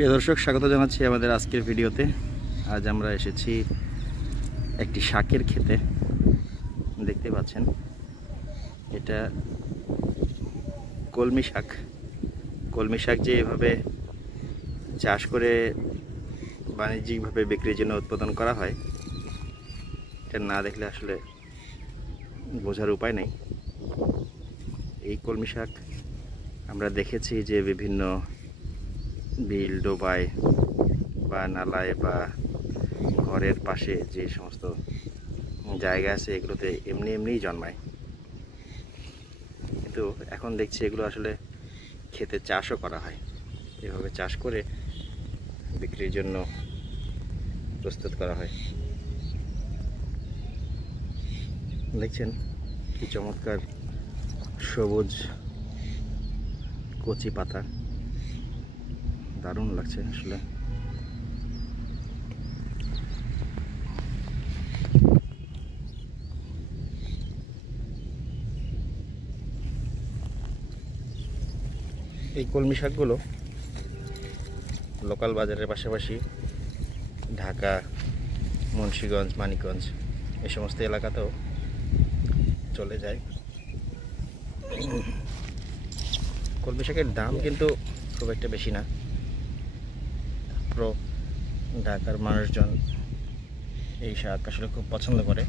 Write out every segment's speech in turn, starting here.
প্রিয় দর্শক, স্বাগত জানাচ্ছি আমাদের আজকের ভিডিওতে। আজ আমরা এসেছি একটি শাকের ক্ষেতে। দেখতে পাচ্ছেন এটা কলমি শাক। কলমি শাক যে এভাবে চাষ করে বাণিজ্যিকভাবে বিক্রির জন্য উৎপাদন করা হয়, এটা না দেখলে আসলে বোঝার উপায় নেই। এই কলমি শাক আমরা দেখেছি যে বিভিন্ন বিল, ডোবায় বা নালায় বা ঘরের পাশে যে সমস্ত জায়গা আছে এগুলোতে এমনিই জন্মায়, কিন্তু এখন দেখছি এগুলো আসলে ক্ষেতে চাষও করা হয়। এভাবে চাষ করে বিক্রির জন্য প্রস্তুত করা হয়। দেখছেন কি চমৎকার সবুজ কচি পাতা, দারুণ লাগছে আসলে। এই কলমি শাকগুলো লোকাল বাজারের পাশাপাশি ঢাকা, মুন্সিগঞ্জ, মানিকগঞ্জ এই সমস্ত এলাকাতেও চলে যায়। কলমি শাকের দাম কিন্তু খুব একটা বেশি না। পুরো ঢাকার মানুষজন এই শাক আসলে খুব পছন্দ করে।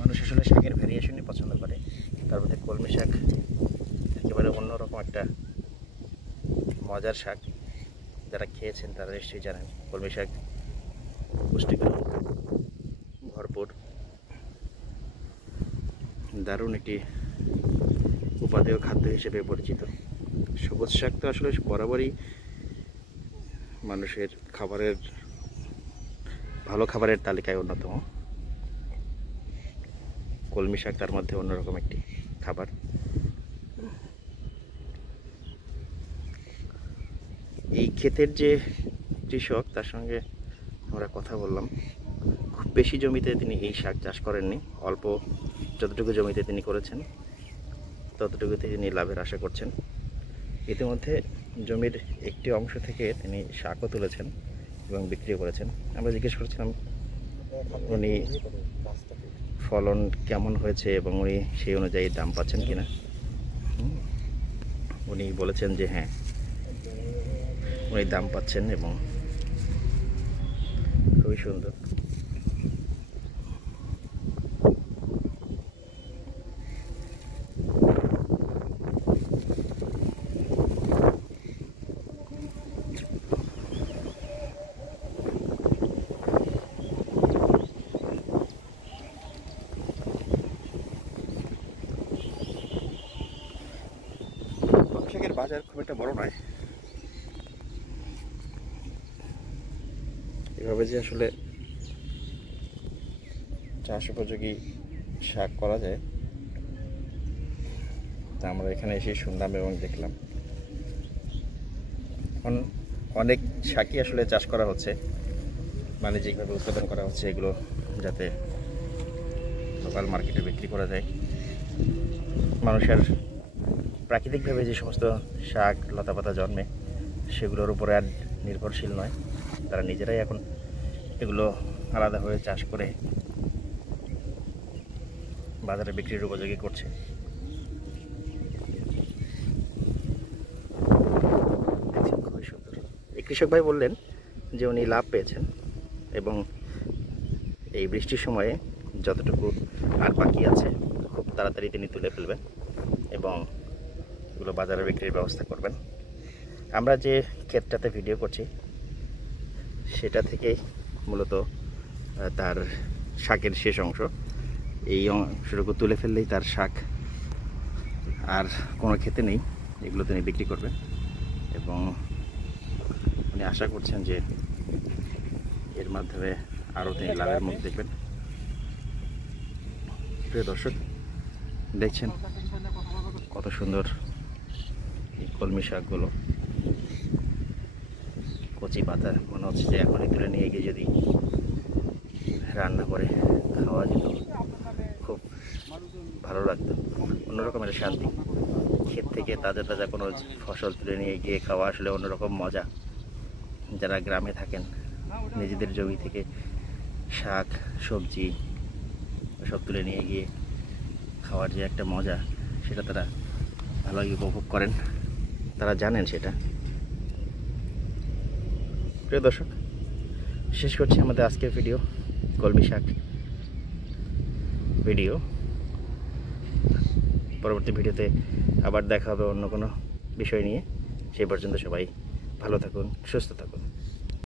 মানুষ আসলে শাকের ভেরিয়েশনই পছন্দ করে। তার মধ্যে কলমি শাক একেবারে অন্যরকম একটা মজার শাক। যারা খেয়েছেন তারা নিশ্চয়ই জানেন কলমি শাক পুষ্টিগুণ ভরপুর, দারুণ একটি উপাদেয় খাদ্য হিসেবে পরিচিত। সবুজ শাক তো আসলে বরাবরই মানুষের ভালো খাবারের তালিকায় অন্যতম। কলমি শাক তার মধ্যে অন্যরকম একটি খাবার। এই ক্ষেতের যে কৃষক, তার সঙ্গে আমরা কথা বললাম। খুব বেশি জমিতে তিনি এই শাক চাষ করেননি, অল্প যতটুকু জমিতে তিনি করেছেন ততটুকুতে তিনি লাভের আশা করছেন। ইতিমধ্যে জমির একটি অংশ থেকে তিনি শাকও তুলেছেন এবং বিক্রিও করেছেন। আমরা জিজ্ঞেস করেছিলাম উনি ফলন কেমন হয়েছে এবং উনি সেই অনুযায়ী দাম পাচ্ছেন কিনা। উনি বলেছেন যে হ্যাঁ, উনি দাম পাচ্ছেন এবং খুবই সুন্দর। শাকের বাজার খুব একটা বড় নয়। এভাবে যে আসলে চাষ উপযোগী শাক করা যায় তা আমরা এখানে এসে শুনলাম এবং দেখলাম। অনেক শাকই আসলে চাষ করা হচ্ছে, বাণিজ্যিকভাবে উৎপাদন করা হচ্ছে, এগুলো যাতে লোকাল মার্কেটে বিক্রি করা যায়। মানুষের প্রাকৃতিকভাবে যে সমস্ত শাক লতাপাতা জন্মে সেগুলোর উপরে আর নির্ভরশীল নয়, তারা নিজেরাই এখন এগুলো আলাদাভাবে চাষ করে বাজারে বিক্রির উপযোগী করছে। খুবই সুন্দর। এই কৃষক ভাই বললেন যে উনি লাভ পেয়েছেন এবং এই বৃষ্টির সময়ে যতটুকু আর বাকি আছে খুব তাড়াতাড়ি তিনি তুলে ফেলবেন এবং এগুলো বাজারে বিক্রির ব্যবস্থা করবেন। আমরা যে ক্ষেতটাতে ভিডিও করছি সেটা থেকেই মূলত তার শাকের শেষ অংশ। এই অংশটুকু তুলে ফেললেই তার শাক আর কোনো ক্ষেতে নেই, এগুলো তিনি বিক্রি করবেন এবং উনি আশা করছেন যে এর মাধ্যমে আরও তিনি লাভের মুখ দেখবেন। প্রিয় দর্শক, দেখছেন কত সুন্দর এই কলমি শাকগুলো, কচি পাতা। মনে হচ্ছে যে এখনই তুলে নিয়ে গিয়ে যদি রান্না করে খাওয়া যেত খুব ভালো লাগতো, অন্যরকমের শান্তি। ক্ষেত থেকে তাজা তাজা কোনো ফসল তুলে নিয়ে গিয়ে খাওয়া আসলে অন্যরকম মজা। যারা গ্রামে থাকেন নিজেদের জমি থেকে শাক সবজি সব তুলে নিয়ে গিয়ে খাওয়ার যে একটা মজা, সেটা তারা ভালোই উপভোগ করেন, তারা জানেন সেটা। প্রিয় দর্শক, শেষ করছি আমাদের আজকের ভিডিও, কলমি শাক ভিডিও। পরবর্তী ভিডিওতে আবার দেখা হবে অন্য কোনো বিষয় নিয়ে। সেই পর্যন্ত সবাই ভালো থাকুন, সুস্থ থাকুন।